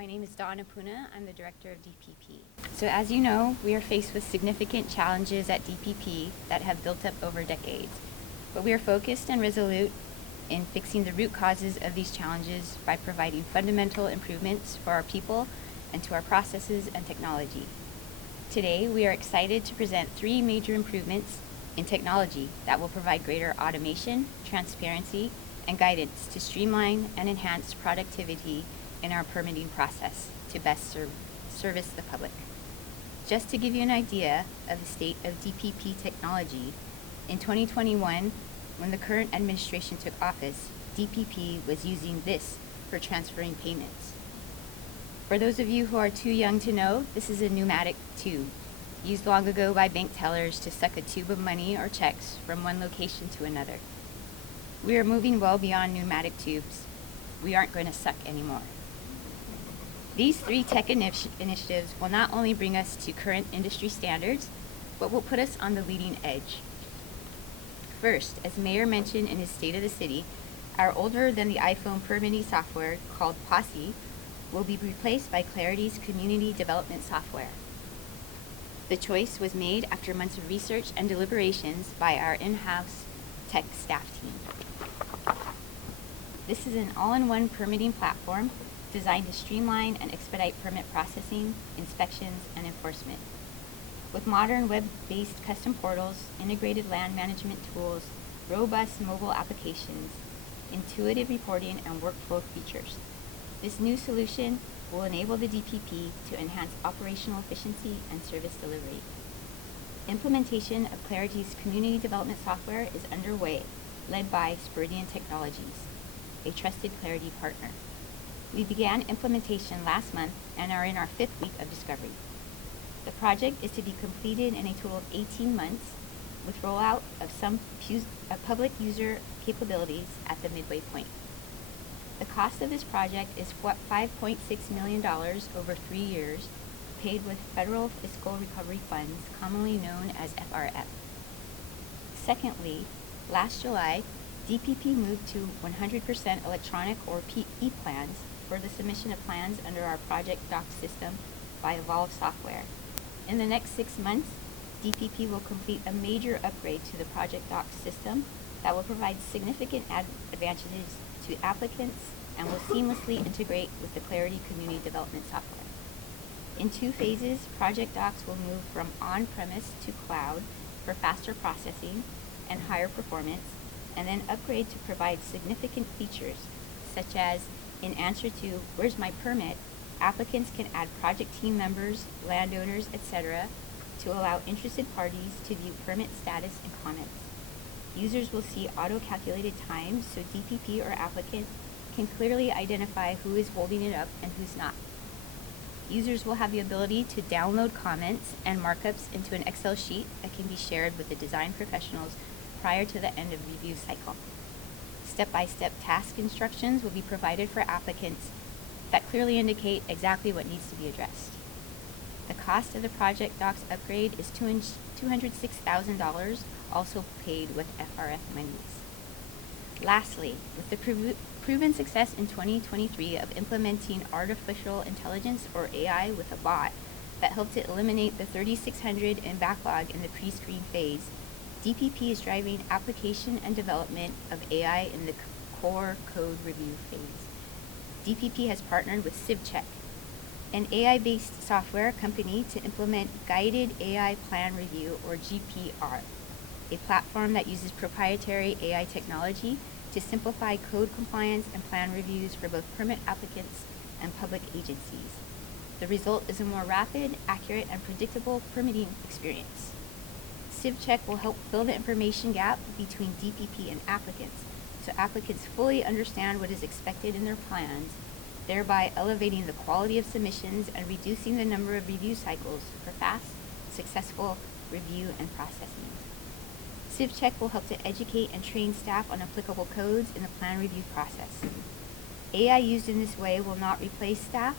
My name is Donna Puna. I'm the director of DPP. So as you know, we are faced with significant challenges at DPP that have built up over decades. But we are focused and resolute in fixing the root causes of these challenges by providing fundamental improvements for our people and to our processes and technology. Today, we are excited to present 3 major improvements in technology that will provide greater automation, transparency, and guidance to streamline and enhance productivity in our permitting process to best service the public. Just to give you an idea of the state of DPP technology, in 2021, when the current administration took office, DPP was using this for transferring payments. For those of you who are too young to know, this is a pneumatic tube, used long ago by bank tellers to suck a tube of money or checks from one location to another. We are moving well beyond pneumatic tubes. We aren't going to suck anymore. These 3 tech initiatives will not only bring us to current industry standards, but will put us on the leading edge. First, as Mayor mentioned in his State of the City, our older than the iPhone permitting software called Posse will be replaced by Clariti's community development software. The choice was made after months of research and deliberations by our in-house tech staff team. This is an all-in-one permitting platform designed to streamline and expedite permit processing, inspections, and enforcement. With modern web-based custom portals, integrated land management tools, robust mobile applications, intuitive reporting, and workflow features. This new solution will enable the DPP to enhance operational efficiency and service delivery. Implementation of Clariti's community development software is underway, led by Speridian Technologies, a trusted Clariti partner. We began implementation last month and are in our 5th week of discovery. The project is to be completed in a total of 18 months, with rollout of some public user capabilities at the midway point. The cost of this project is $5.6 million over 3 years, paid with federal fiscal recovery funds, commonly known as FRF. Secondly, last July, DPP moved to 100% electronic or e-plans for the submission of plans under our ProjectDocs system by Evolve software. In the next 6 months, DPP will complete a major upgrade to the ProjectDocs system that will provide significant advantages to applicants and will seamlessly integrate with the Clariti community development software. In 2 phases, ProjectDocs will move from on-premise to cloud for faster processing and higher performance, and then upgrade to provide significant features, such as in answer to "Where's my permit?" applicants can add project team members, landowners, etc. to allow interested parties to view permit status and comments. Users will see auto-calculated times so DPP or applicant can clearly identify who is holding it up and who's not. Users will have the ability to download comments and markups into an Excel sheet that can be shared with the design professionals prior to the end of review cycle. Step-by-step task instructions will be provided for applicants that clearly indicate exactly what needs to be addressed. The cost of the ProjectDocs upgrade is $206,000, also paid with FRF monies. Lastly, with the proven success in 2023 of implementing artificial intelligence or AI with a bot that helped to eliminate the 3,600 in backlog in the pre-screen phase, DPP is driving application and development of AI in the core code review phase. DPP has partnered with CivCheck, an AI-based software company, to implement Guided AI Plan Review, or GPR, a platform that uses proprietary AI technology to simplify code compliance and plan reviews for both permit applicants and public agencies. The result is a more rapid, accurate, and predictable permitting experience. CivCheck will help fill the information gap between DPP and applicants, so applicants fully understand what is expected in their plans, thereby elevating the quality of submissions and reducing the number of review cycles for fast, successful review and processing. CivCheck will help to educate and train staff on applicable codes in the plan review process. AI used in this way will not replace staff,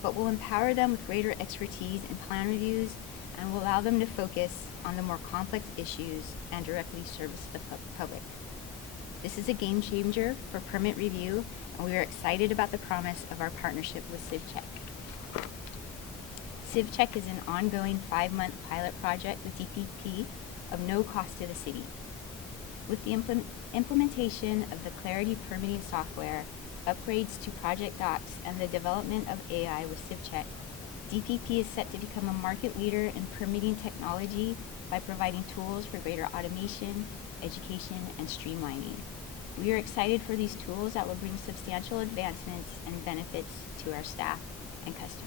but will empower them with greater expertise in plan reviews and will allow them to focus on the more complex issues and directly service the public. This is a game changer for permit review and we are excited about the promise of our partnership with CivCheck. CivCheck is an ongoing 5-month pilot project with DPP of no cost to the city. With the implementation of the Clariti permitting software, upgrades to ProjectDocs, and the development of AI with CivCheck, DPP is set to become a market leader in permitting technology by providing tools for greater automation, education, and streamlining. We are excited for these tools that will bring substantial advancements and benefits to our staff and customers.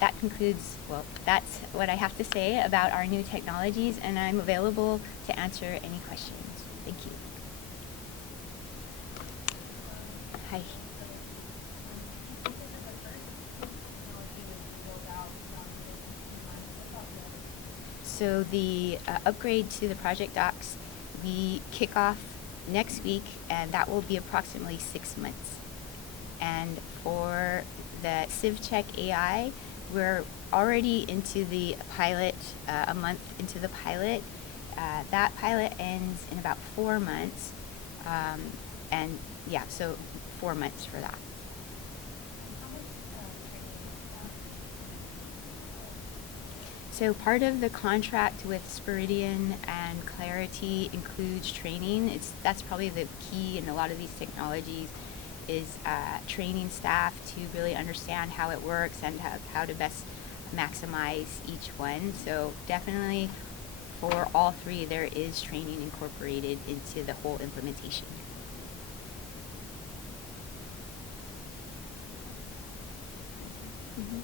That concludes, well, that's what I have to say about our new technologies, and I'm available to answer any questions. Thank you. Hi. So the upgrade to the ProjectDocs, we kick off next week, and that will be approximately 6 months. And for the CivCheck AI, we're already into the pilot, a month into the pilot. That pilot ends in about 4 months. And yeah, so 4 months for that. So part of the contract with Speridian and Clariti includes training. That's probably the key in a lot of these technologies, is training staff to really understand how it works and how to best maximize each one. So definitely for all three, there is training incorporated into the whole implementation. Mm-hmm.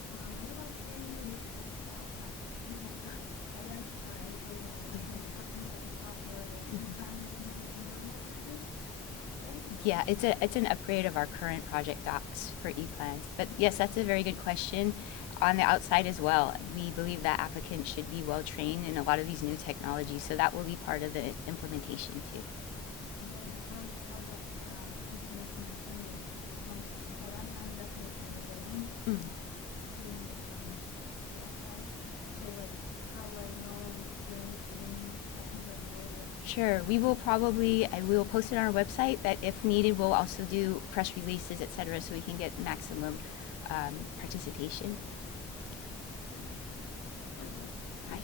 Yeah, it's an upgrade of our current ProjectDocs for e-plans. But yes, that's a very good question. On the outside as well, we believe that applicants should be well trained in a lot of these new technologies, so that will be part of the implementation too. Mm. Sure, we will post it on our website, but if needed, we'll also do press releases, etc., so we can get maximum participation. Hi.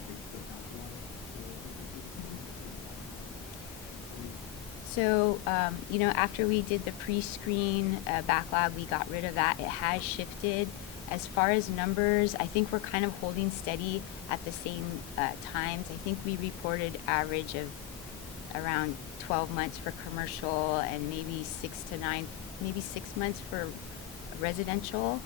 So, after we did the pre-screen backlog, we got rid of that. It has shifted. As far as numbers, I think we're kind of holding steady at the same times. I think we reported average of around 12 months for commercial and maybe 6 to 9, maybe 6 months for residential.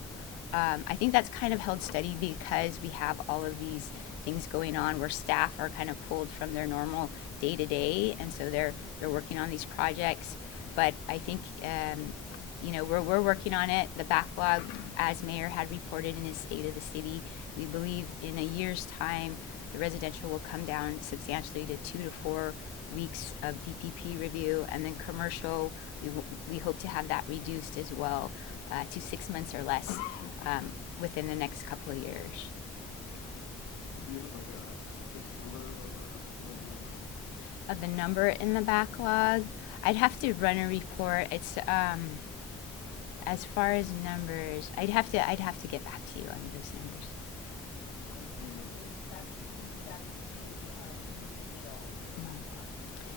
I think that's kind of held steady because we have all of these things going on where staff are kind of pulled from their normal day-to-day, and so they're working on these projects. But I think we're working on it. The backlog, as Mayor had reported in his State of the City, we believe in a year's time the residential will come down substantially to 2 to 4 weeks of DPP review, and then commercial, we hope to have that reduced as well to 6 months or less within the next couple of years. Of the number in the backlog, I'd have to run a report. It's as far as numbers, I'd have to get back to you on those numbers.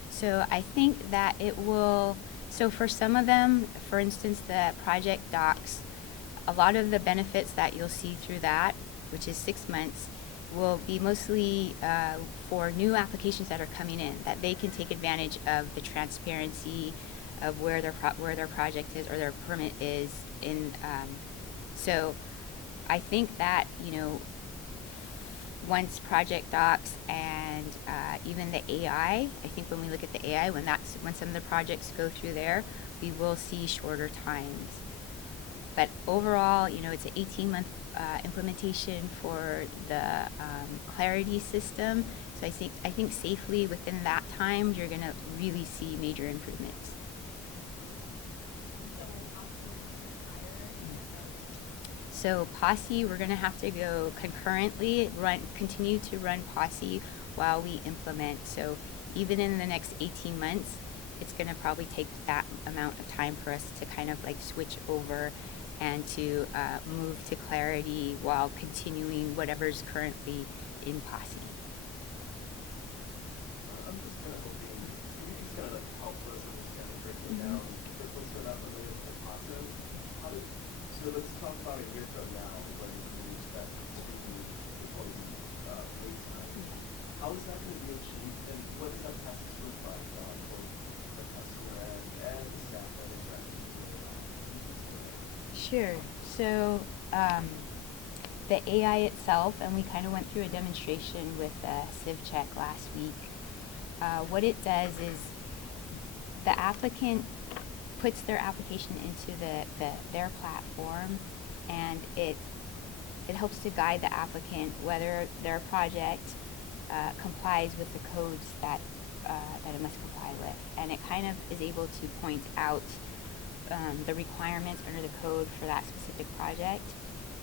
So I think that it will, so for some of them, for instance, the ProjectDocs, a lot of the benefits that you'll see through that, which is 6 months, will be mostly for new applications that are coming in, that they can take advantage of the transparency of where their project is or their permit is in. So I think that, once ProjectDocs and even the AI, I think when we look at the AI, when some of the projects go through there, we will see shorter times. But overall, it's an 18-month implementation for the Clairiti system. So I think safely within that time, you're going to really see major improvements. So Posse, we're going to have to go concurrently, continue to run Posse while we implement. So even in the next 18 months, it's going to probably take that amount of time for us to kind of like switch over and to move to Clariti while continuing whatever's currently in Posse. I'm just kind of hoping you just kind of help us understand and break it down. For folks who are not familiar with the process, so let's talk about a year from now when you expect to propose baseline. How is that going to be achieved, and what does that process look like for the customer and the staff that interacts with it? Sure. So the AI itself, and we kind of went through a demonstration with CivCheck last week. What it does is the applicant puts their application into their platform, and it helps to guide the applicant whether their project complies with the codes that it must comply with, and it kind of is able to point out the requirements under the code for that specific project.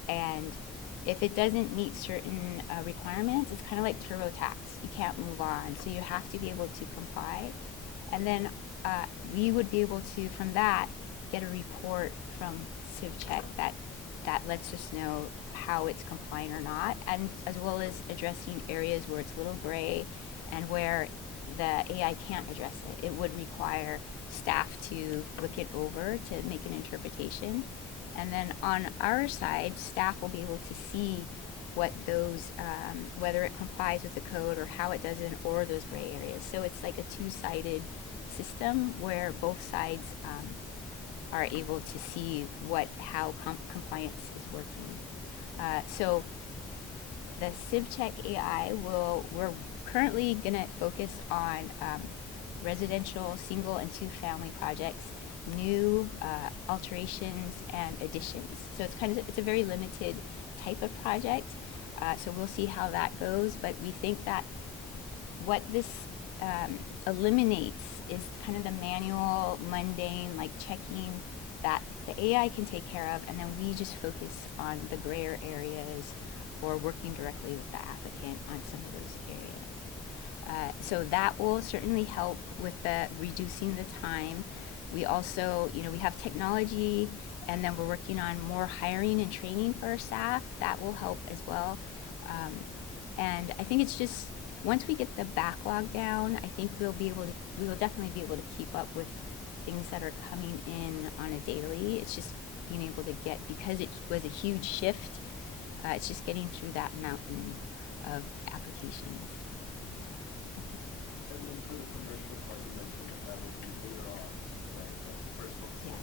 And if it doesn't meet certain requirements, it's kind of like TurboTax. You can't move on, so you have to be able to comply. And then we would be able to, from that, get a report from CivCheck that lets us know how it's compliant or not, and as well as addressing areas where it's a little gray and where the AI can't address it. It would require staff to look it over to make an interpretation. And then on our side, staff will be able to see what those, whether it complies with the code or how it doesn't, or those gray areas. So it's like a two-sided system where both sides are able to see how compliance is working. So the CivCheck AI we're currently going to focus on residential, single and two-family projects, new alterations and additions. So it's a very limited type of project. So we'll see how that goes. But we think that what this eliminates is kind of the manual, mundane, like checking that the AI can take care of, and then we just focus on the grayer areas or working directly with the applicant on some of those areas. So that will certainly help with reducing the time. We also, we have technology, and then we're working on more hiring and training for our staff. That will help as well. And I think it's just, once we get the backlog down, I think we will definitely be able to keep up with things that are coming in on a daily. It's just being able to because it was a huge shift, it's just getting through that mountain of applications. And then for the commercial part, you mentioned that would be later on, right? First one. Yeah.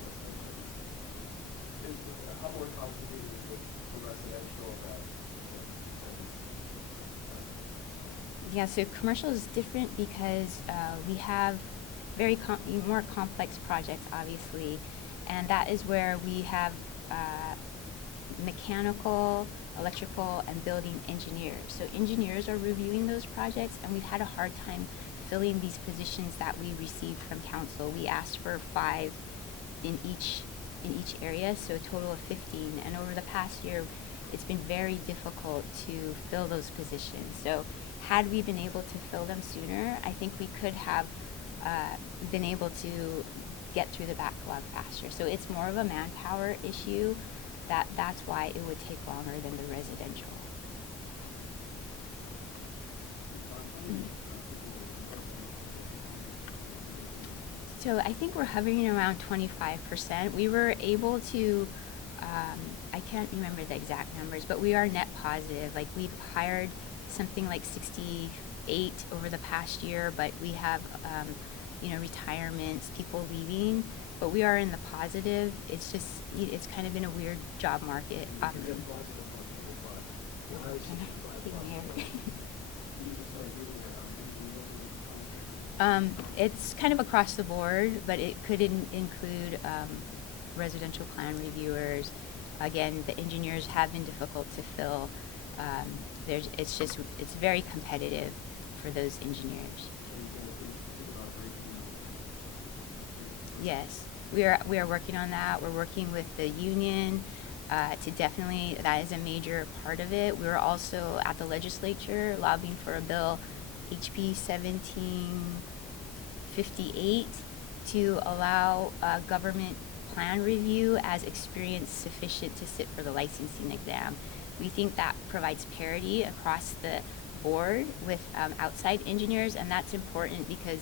How more complicated is the residential that? Yeah, so commercial is different because we have very more complex projects, obviously, and that is where we have mechanical, electrical, and building engineers. So engineers are reviewing those projects, and we've had a hard time filling these positions that we received from council. We asked for 5 in each area, so a total of 15. And over the past year, it's been very difficult to fill those positions. So had we been able to fill them sooner, I think we could have been able to get through the backlog faster. So it's more of a manpower issue. That's why it would take longer than the residential. So I think we're hovering around 25%. We were able to, I can't remember the exact numbers, but we are net positive. Like, we've hired something like 68 over the past year, but we have, retirements, people leaving, but we are in the positive. It's just, it's kind of in a weird job market. It's kind of across the board, but it could include residential plan reviewers. Again, the engineers have been difficult to fill. It's very competitive for those engineers. Yes, we are working on that. We're working with the union to definitely, that is a major part of it. We were also at the legislature lobbying for a bill, HB 1758, to allow government plan review as experience sufficient to sit for the licensing exam. We think that provides parity across the board with outside engineers, and that's important because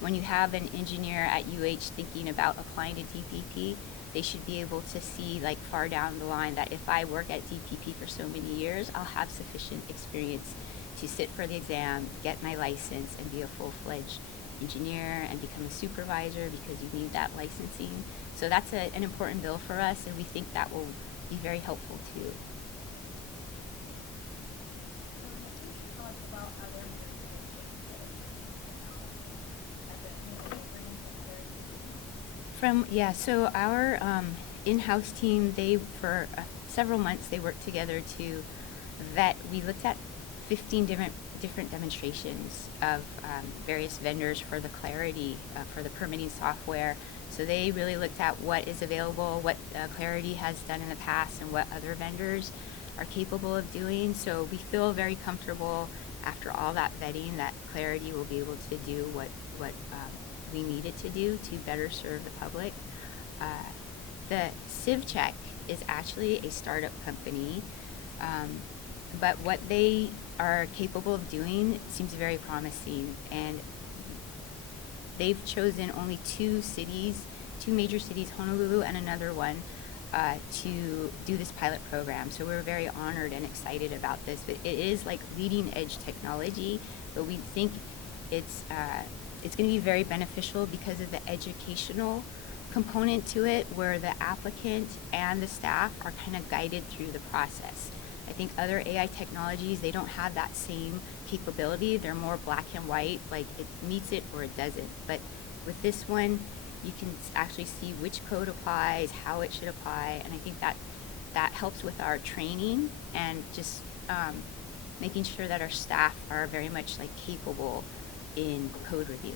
when you have an engineer at UH thinking about applying to DPP, they should be able to see like far down the line that if I work at DPP for so many years, I'll have sufficient experience to sit for the exam, get my license, and be a full-fledged engineer and become a supervisor because you need that licensing. So that's an important bill for us, and we think that will be very helpful too. So our in-house team, for several months, they worked together to vet. We looked at 15 different demonstrations of various vendors for the Clariti, for the permitting software. So they really looked at what is available, what Clariti has done in the past, and what other vendors are capable of doing. So we feel very comfortable after all that vetting that Clariti will be able to do what we need it to do to better serve the public. The CivCheck is actually a startup company, but what they are capable of doing seems very promising, and they've chosen only two major cities, Honolulu and another one, to do this pilot program. So we're very honored and excited about this. But it is like leading edge technology, but we think it's going to be very beneficial because of the educational component to it, where the applicant and the staff are kind of guided through the process. I think other AI technologies, they don't have that same capability. They're more black and white, like it meets it or it doesn't. But with this one, you can actually see which code applies, how it should apply, and I think that helps with our training and just making sure that our staff are very much like capable in code review.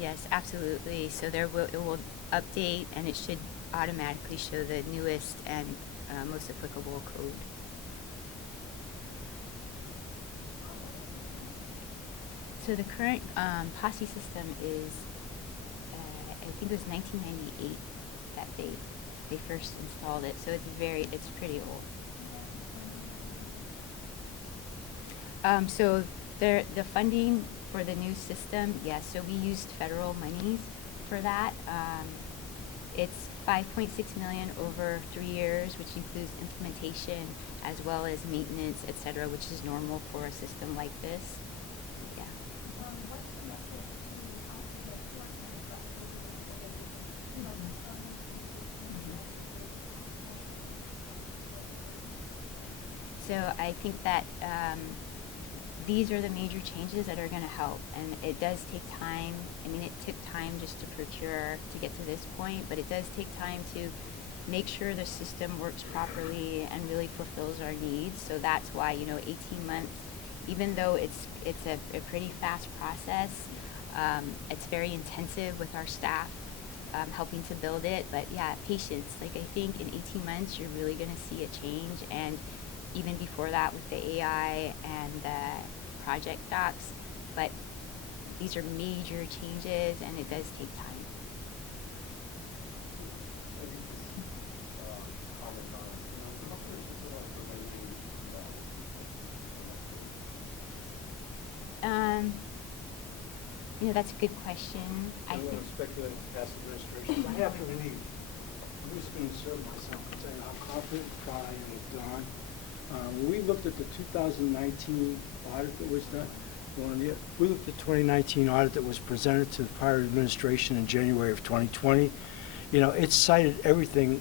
Yes, absolutely. So it will update, and it should automatically show the newest and most applicable code. So the current Posse system is, I think it was 1998 that they first installed it. So it's pretty old. So the funding for the new system, yes. So we used federal monies for that. It's $5.6 million over 3 years, which includes implementation as well as maintenance, etc., which is normal for a system like this. Yeah. So I think that these are the major changes that are going to help, and it does take time. I mean, it took time just to procure to get to this point, but it does take time to make sure the system works properly and really fulfills our needs. So that's why 18 months, even though it's a pretty fast process, it's very intensive with our staff helping to build it. But yeah, patience. Like I think in 18 months you're really going to see a change, and even before that with the AI and the ProjectDocs, but these are major changes and it does take time. That's a good question. I don't want to speculate past administration. I have to believe. I'm just being served myself and saying how confident Brian and Don. When we looked at the 2019 audit that was done, we looked at the 2019 audit that was presented to the prior administration in January of 2020. It cited everything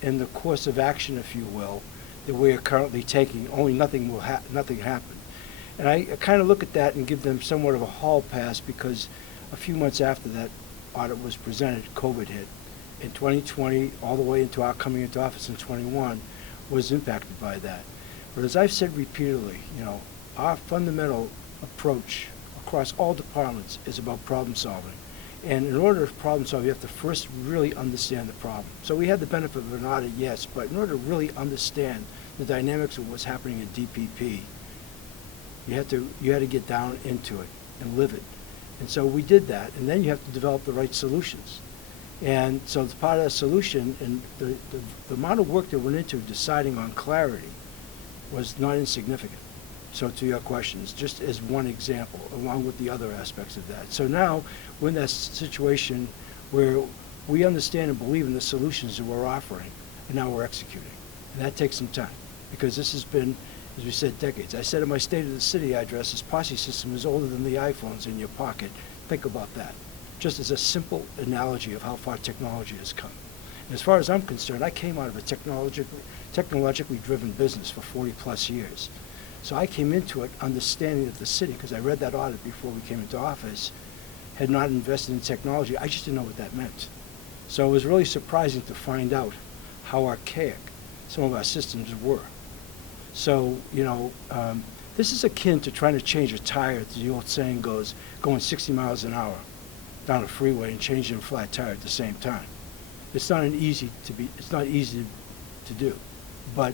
in the course of action, if you will, that we are currently taking. Only nothing happened. And I kind of look at that and give them somewhat of a hall pass, because a few months after that audit was presented, COVID hit. In 2020, all the way into our coming into office in 21, was impacted by that. But as I've said repeatedly, our fundamental approach across all departments is about problem solving. And in order to problem solve, you have to first really understand the problem. So we had the benefit of an audit, yes, but in order to really understand the dynamics of what's happening in DPP, You had to get down into it and live it. And so we did that, and then you have to develop the right solutions. And so it's part of that solution, and the amount of work that went into deciding on Clariti was not insignificant. So to your questions, just as one example, along with the other aspects of that. So now we're in that situation where we understand and believe in the solutions that we're offering, and now we're executing. And that takes some time, because this has been, as we said, decades. I said in my State of the City address, this Posse system is older than the iPhones in your pocket. Think about that. Just as a simple analogy of how far technology has come. And as far as I'm concerned, I came out of a technologically driven business for 40 plus years. So I came into it understanding that the city, because I read that audit before we came into office, had not invested in technology. I just didn't know what that meant. So it was really surprising to find out how archaic some of our systems were. So, this is akin to trying to change a tire, as the old saying goes, going 60 miles an hour down a freeway and changing a flat tire at the same time. It's not easy to do, but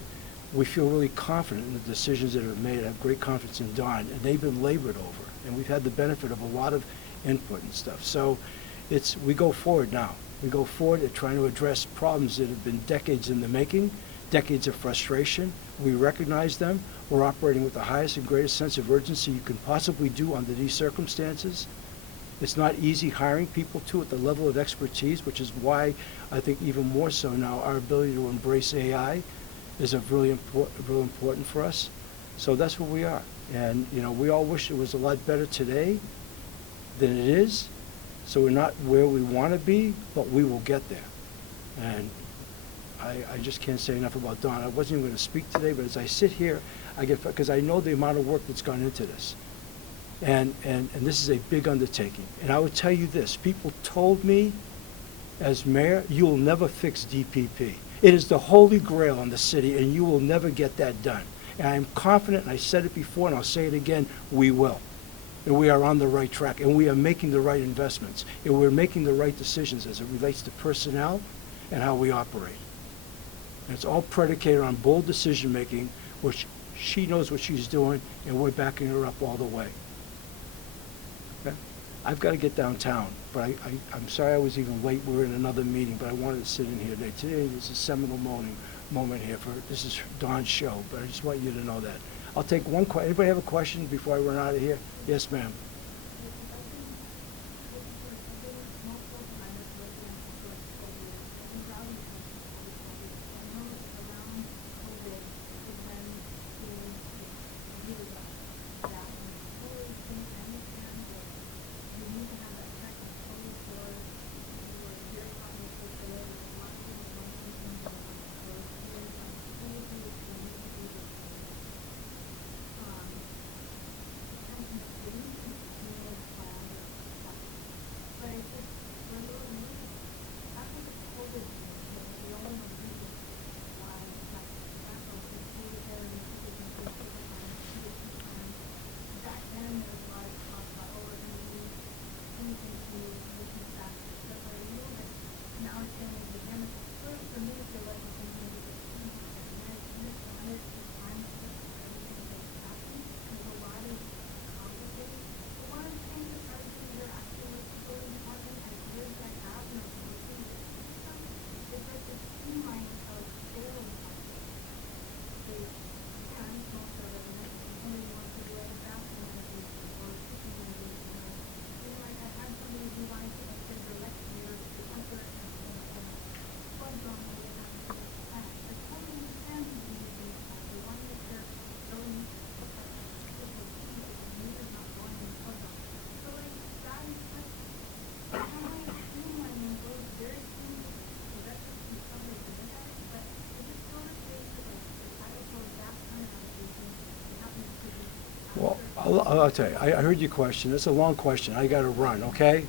we feel really confident in the decisions that are made. I have great confidence in Don, and they've been labored over, and we've had the benefit of a lot of input and stuff. So we go forward now. We go forward at trying to address problems that have been decades in the making, decades of frustration. We recognize them. We're operating with the highest and greatest sense of urgency you can possibly do under these circumstances. It's not easy hiring people, too, at the level of expertise, which is why I think even more so now our ability to embrace AI is real important for us. So that's where we are. And, we all wish it was a lot better today than it is. So we're not where we want to be, but we will get there. And I just can't say enough about Don. I wasn't even going to speak today, but as I sit here, because I know the amount of work that's gone into this. And this is a big undertaking. And I would tell you this, people told me as mayor, you will never fix DPP. It is the holy grail in the city, and you will never get that done. And I am confident, and I said it before, and I'll say it again, we will. And we are on the right track, and we are making the right investments, and we're making the right decisions as it relates to personnel and how we operate. And it's all predicated on bold decision-making, which she knows what she's doing, and we're backing her up all the way. Okay? I've got to get downtown, but I'm sorry I was even late. We were in another meeting, but I wanted to sit in here today. Today is a seminal moment here. This is Don's show, but I just want you to know that. I'll take one question. Anybody have a question before I run out of here? Yes, ma'am. Well, I'll tell you, I heard your question. It's a long question. I got to run, okay?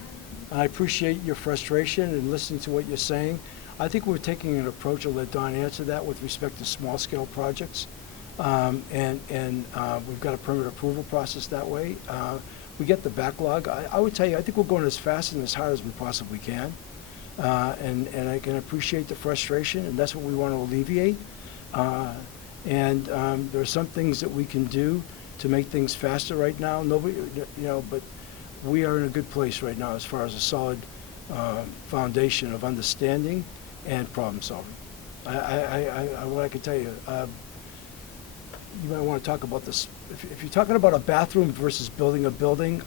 I appreciate your frustration and listening to what you're saying. I think we're taking an approach, I'll let Don answer that, with respect to small-scale projects. We've got a permit approval process that way. We get the backlog. I would tell you, I think we're going as fast and as hard as we possibly can. And I can appreciate the frustration, and that's what we want to alleviate. There are some things that we can do to make things faster right now. Nobody, but we are in a good place right now as far as a solid foundation of understanding and problem solving. What I can tell you, you might want to talk about this. If you're talking about a bathroom versus building a building,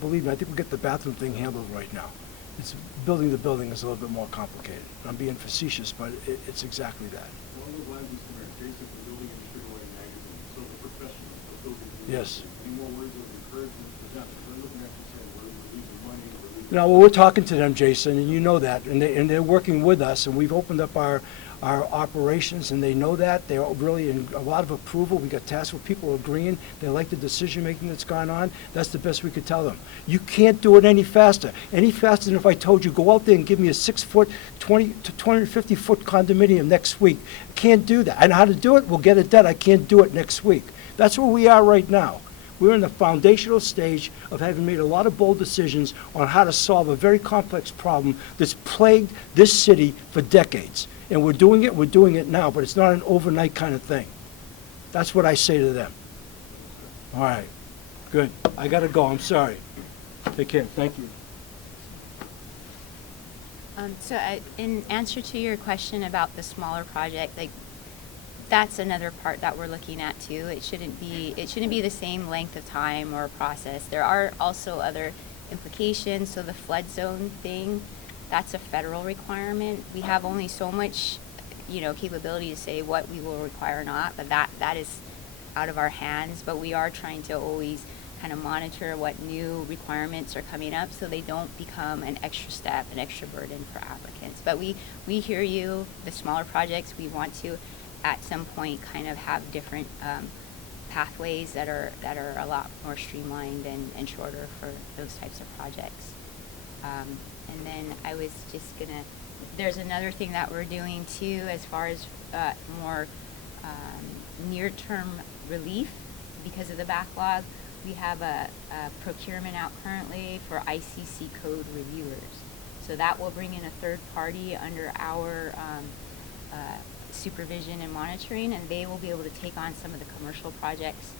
believe me, I think we'll get the bathroom thing handled right now. It's building the building is a little bit more complicated. I'm being facetious, but it's exactly that. One of the lines is from Jason from Building and Streamline magazine. So the professionals of building. Yes. Any more words of encouragement for them? They're looking at you saying we're losing money, we're losing. Now, well, we're talking to them, Jason, and you know that, and they're working with us, and we've opened up our operations, and they know that. They're really in a lot of approval. We got tasked with people agreeing. They like the decision-making that's gone on. That's the best we could tell them. You can't do it any faster than if I told you, go out there and give me a 6-foot, 20 to 250-foot condominium next week. Can't do that. I know how to do it. We'll get it done. I can't do it next week. That's where we are right now. We're in the foundational stage of having made a lot of bold decisions on how to solve a very complex problem that's plagued this city for decades. And we're doing it now, but it's not an overnight kind of thing. That's what I say to them. All right, good. I gotta go, I'm sorry. Take care, thank you. In answer to your question about the smaller project, that's another part that we're looking at too. It shouldn't be the same length of time or process. There are also other implications. So the flood zone thing, that's a federal requirement. We have only so much, capability to say what we will require or not, but that is out of our hands. But we are trying to always kind of monitor what new requirements are coming up so they don't become an extra step, an extra burden for applicants. But we hear you, the smaller projects, we want to at some point kind of have different pathways that are a lot more streamlined and shorter for those types of projects. And then I was just there's another thing that we're doing too as far as more near-term relief because of the backlog. We have a procurement out currently for ICC code reviewers. So that will bring in a third party under our supervision and monitoring, and they will be able to take on some of the commercial projects,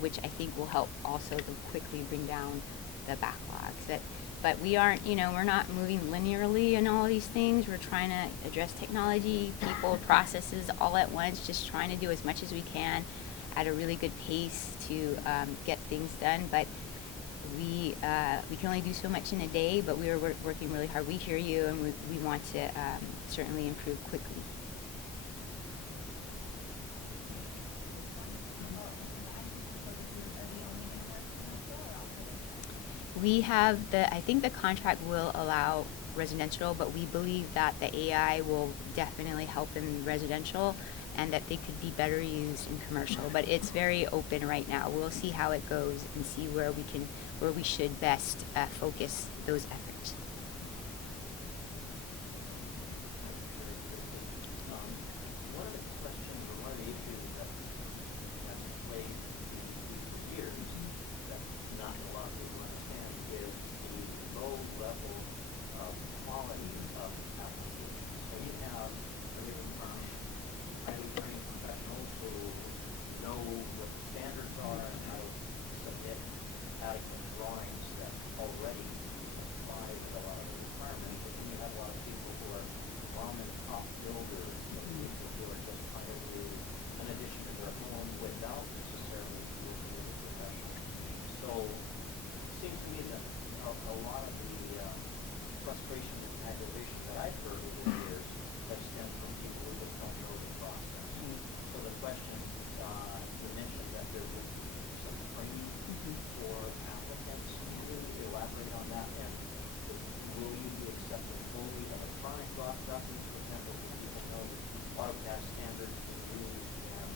which I think will help also to quickly bring down the backlogs. But we aren't, we're not moving linearly in all these things. We're trying to address technology, people, processes all at once, just trying to do as much as we can at a really good pace to get things done. But we can only do so much in a day, but we are working really hard. We hear you, and we want to certainly improve quickly. We have I think the contract will allow residential, but we believe that the AI will definitely help in residential and that they could be better used in commercial. But it's very open right now. We'll see how it goes and see where we should best focus those efforts. One of the questions or one of the issues that has plagued these years that not a lot of people understand is the low level of quality of applications. So you have everything from highly trained professionals who know what the standards are and how to submit adequate drawings that already comply with a lot of the requirements. But then you have a lot of people who are mom and pop builders, people who are just trying to do an addition to their home without necessarily working with a professional. So it seems to me that a lot of the frustration and aggravation that I've heard over the years have stemmed from people who just don't know the process. So the question, you mentioned that there would be some training for applicants. Can you elaborate on that? And will you be accepting fully electronic documents, for example, so people know that AutoCAD standards can be used and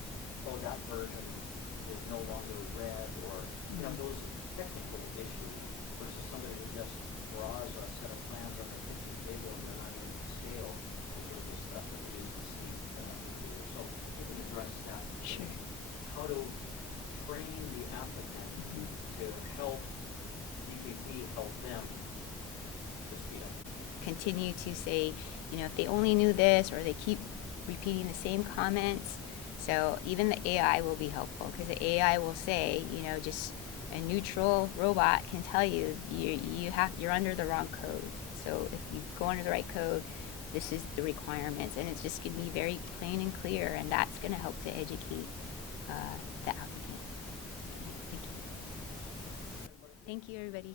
that version is no longer read, or those technical issues versus somebody who just draws a set of plans on their kitchen table and they're not even to scale sort of the stuff that we used to see. So you can address that. Sure. How to train the applicant to help DPP help them to speed up. Continue to say, if they only knew this or they keep repeating the same comments, So even the AI will be helpful, because the AI will say, you know, just a neutral robot can tell you you're under the wrong code. So if you go under the right code, this is the requirements, and it's just going to be very plain and clear, and that's going to help to educate the applicant. Thank you. Thank you, everybody.